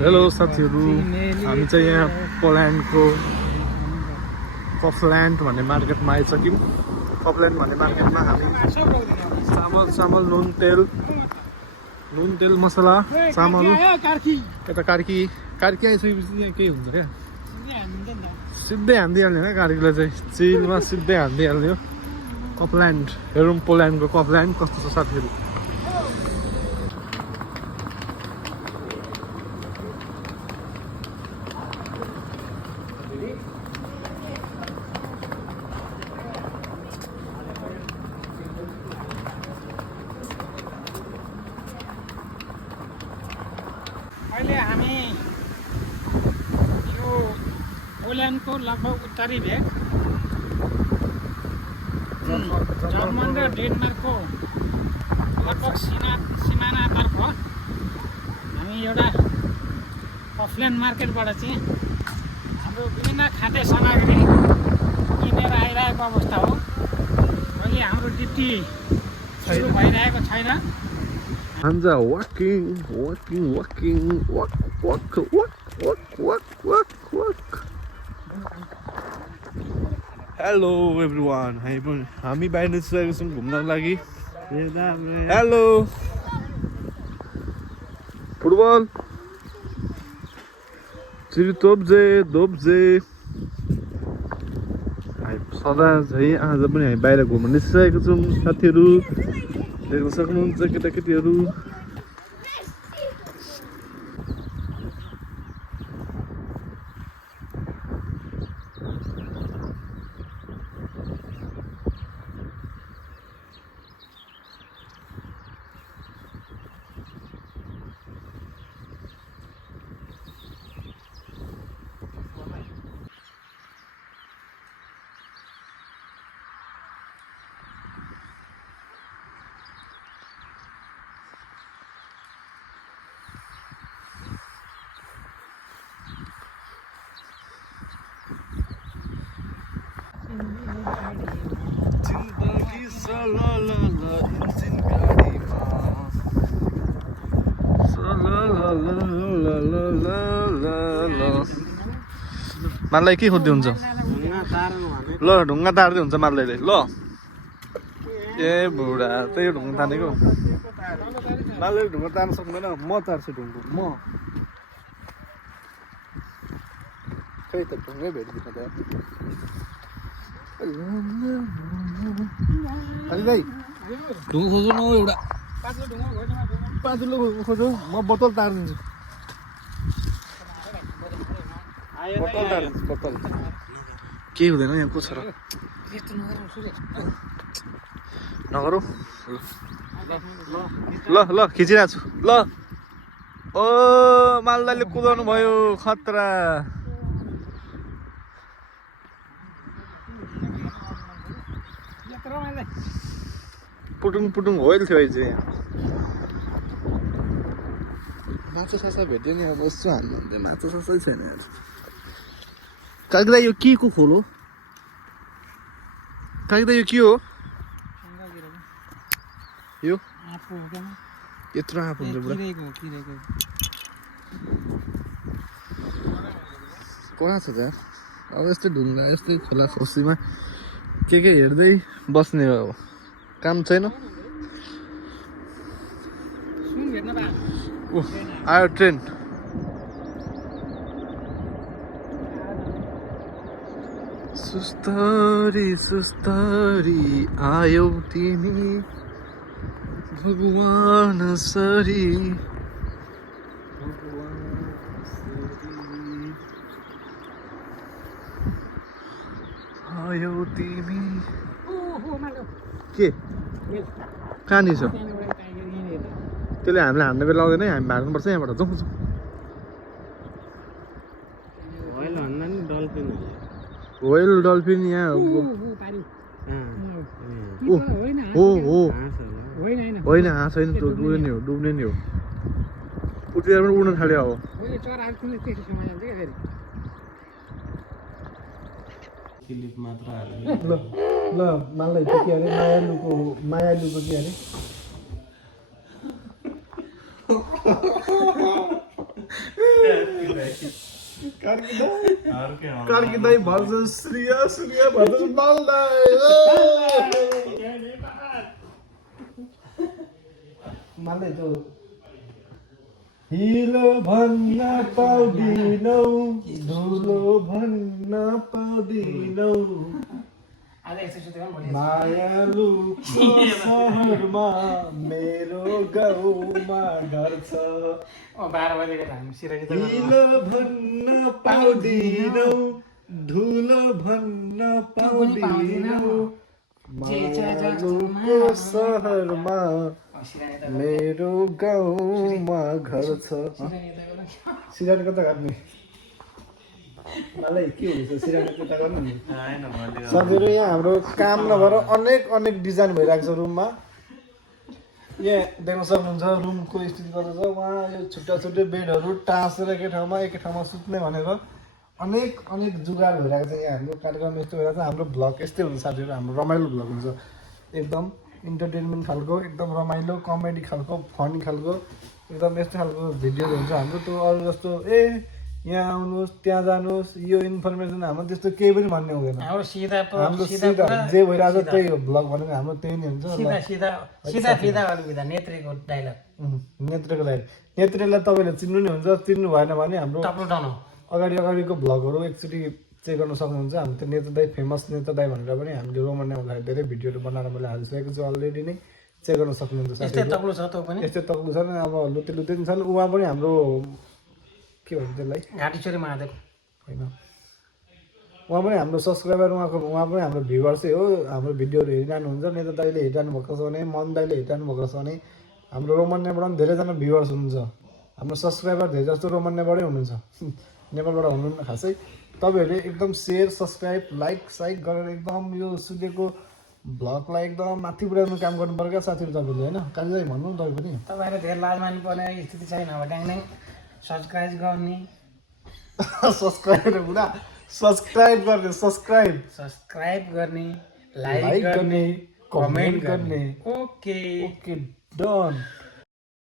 Hello साथीहरू, हामी चाहिँ यहाँ पोल्यान्डको कफल्यान्ड भन्ने मार्केटमा आइसक्यौँ। कफल्यान्ड भन्ने मार्केटमा हामी चामल नुन तेल मसला चामल यता कार्की आइसकेपछि यहाँ केही हुन्छ क्या, सिधै हानिदिइहाल्ने क्या कार्कीलाई चाहिँ चिलमा सिधै हानिदिइहाल्ने हो। कफल्यान्ड हेरौँ पोल्यान्डको कफल्यान्ड कस्तो छ साथीहरू। अहिले हामी यो पोल्यान्डको लगभग उत्तरी भेग जर्मन र डेनमार्कको लगभग सिमानातर्फ हामी एउटा कफल्यान्ड मार्केटबाट चाहिँ हाम्रो विभिन्न खाद्य सामग्री किनेर आइरहेको अवस्था हो। अहिले हाम्रो ड्युटी सुरु भइरहेको छैन। Hansa walking. Hello everyone. हामी बाहिर निस्केका छौँ घुम्नको लागि। हेलो फुटबल चिरी तोप्जे सदा झै आज पनि हामी बाहिर घुम्न निस्केका छौँ साथीहरू। देख्न सक्नुहुन्छ केटाकेटीहरू। जिन्दगी सलाला इन्जिन गाडीमा सलाला माललाई के खोज्दै हुन्छ? ल ढुङ्गा तार्दै हुन्छ मालले। ल ए बुढा त्यही ढुङ्गा तानेको। मालले ढुङ्गा तार्न सक्दैन, म तार्छु ढुङ्गा। म खै त ढुङ्गै भेटिदिनु त। अलि दाइ ढुङ्गा खोज्नु न एउटा पाँचलो खोज्नु, म बोतल तारिदिन्छु। बोतल तारिदिन्छु बोतल। केही हुँदैन यहाँ को छ र नगरौँ। ल खिचिरहेको छु। ल ओ मालदाले कुदाउनु भयो खतरा। पुटुङ होइल थियो अहिले चाहिँ। माछा सासा भेट्यो नि, अब यसो हान्नु माछा सासै छैन यार। कागदा यो के को खोल हो? कागदा यो के हो? यो यत्रो आँप हुन्छ बुढा। कहाँ छ त यार? अब यस्तै ढुङ्गा यस्तै खोला खोसीमा के हेर्दै बस्ने हो, काम छैन। आयो ट्रेन। सुस्तरी आयौ तिमी भगवान सरी आयौ तिमी। के कहाँनिर छ? त्यसले हामीलाई हान्ने बेला आउँदैन, हामी भाग्नुपर्छ यहाँबाट। जाउँ होइल डल्फिन यहाँ होइन हाँस होइन, डुब्ने नि हो। उठेर पनि उड्न थाल्यो अब। ल माललाई के अरे मायालुको के अरे कार्की दाई भन्छ श्रिया श्रिया भन्छ बालदाई मलाई त्यो हिलो भन्न पाउँदिनौ धुलो भन्न पाउँदिनौ मायालुको सहरमा मेरो गाउँमा घर छ हिलो भन्न पाउँदिनौ धुलो भन्न पाउँदिनौ मायालुको सहरमा मेरो गाउँमा घर छ सिरानी कता काट्ने मलाई के हुन्छ सिरानी कता गर्नु नि साथीहरू यहाँ हाम्रो काम नभएर अनेक डिजाइन भइरहेको छ रुममा यहाँ देख्न सक्नुहुन्छ रुमको स्थिति कस्तो छ उहाँ यो छुट्टा छुट्टै बेडहरू टाँसेर एकै ठाउँमा सुत्ने भनेर अनेक जुगाड भइरहेको छ यहाँ हाम्रो कार्यक्रम यस्तो भइरहेको छ हाम्रो भ्लग यस्तै हुन्छ साथीहरू हाम्रो रमाइलो भ्लग हुन्छ एकदम इन्टरटेनमेन्ट खालको एकदम रमाइलो कमेडी खालको फनी खालको एकदम यस्तो खालको भिडियोहरू हुन्छ हाम्रो त्यो अरू जस्तो यहाँ आउनुहोस् त्यहाँ जानुहोस् यो इन्फर्मेसन हाम्रो त्यस्तो केही पनि भन्ने हुँदैन हाम्रो सिधा जे भइरहेको छ त्यही हो भ्लग भनेको हाम्रो त्यही नै हुन्छ नेत्रेको डाइलग नेत्रेलाई तपाईँले चिन्नु नै हुन्छ चिन्नु भएन भने हाम्रो अगाडिको भ्लगहरू एकचोटि चेक गर्न सक्नुहुन्छ हाम्रो त्यो नेता दाई फेमस नेता दाई भनेर पनि हामीले रोमनमा हुँदाखेरि धेरै भिडियोहरू बनाएर मैले हालिसकेको छु अलरेडी नै चेक गर्न सक्नुहुन्छ यस्तै तक्लो छ नि अब लुते पनि छन् उहाँ पनि हाम्रो के भन्छ त्यसलाई घाटीचोरी महादेव होइन उहाँ पनि हाम्रो सब्सक्राइबर उहाँ पनि हाम्रो भ्युवर्सै हो हाम्रो भिडियोहरू हेरिरहनुहुन्छ नेता दाईले हेरिरहनु भएको छ भने मन दाईले हेरिरहनु भएको छ भने हाम्रो रोमन्यबाट पनि धेरैजना भ्युवर्स हुनुहुन्छ हाम्रो सब्सक्राइबर धेरै जस्तो रोमन्यबाटै हुनुहुन्छ नेपालबाट हुनुहुन्न खासै तपाईँहरूले एकदम सेयर सब्सक्राइब लाइक गरेर एकदम यो सूर्यको भ्लगलाई एकदम माथि पुऱ्याउनु काम गर्नु पर्यो क्या साथीहरू तपाईँले होइन कालिदाई भन्नु तपाईँ पनि तपाईँहरू धेरै लाज मान्नु पर्ने स्थिति छैन अब ड्याङ सब्सक्राइब गर्ने सब्सक्राइब गर्ने लाइक गर्ने कमेन्ट गर्ने ओके डन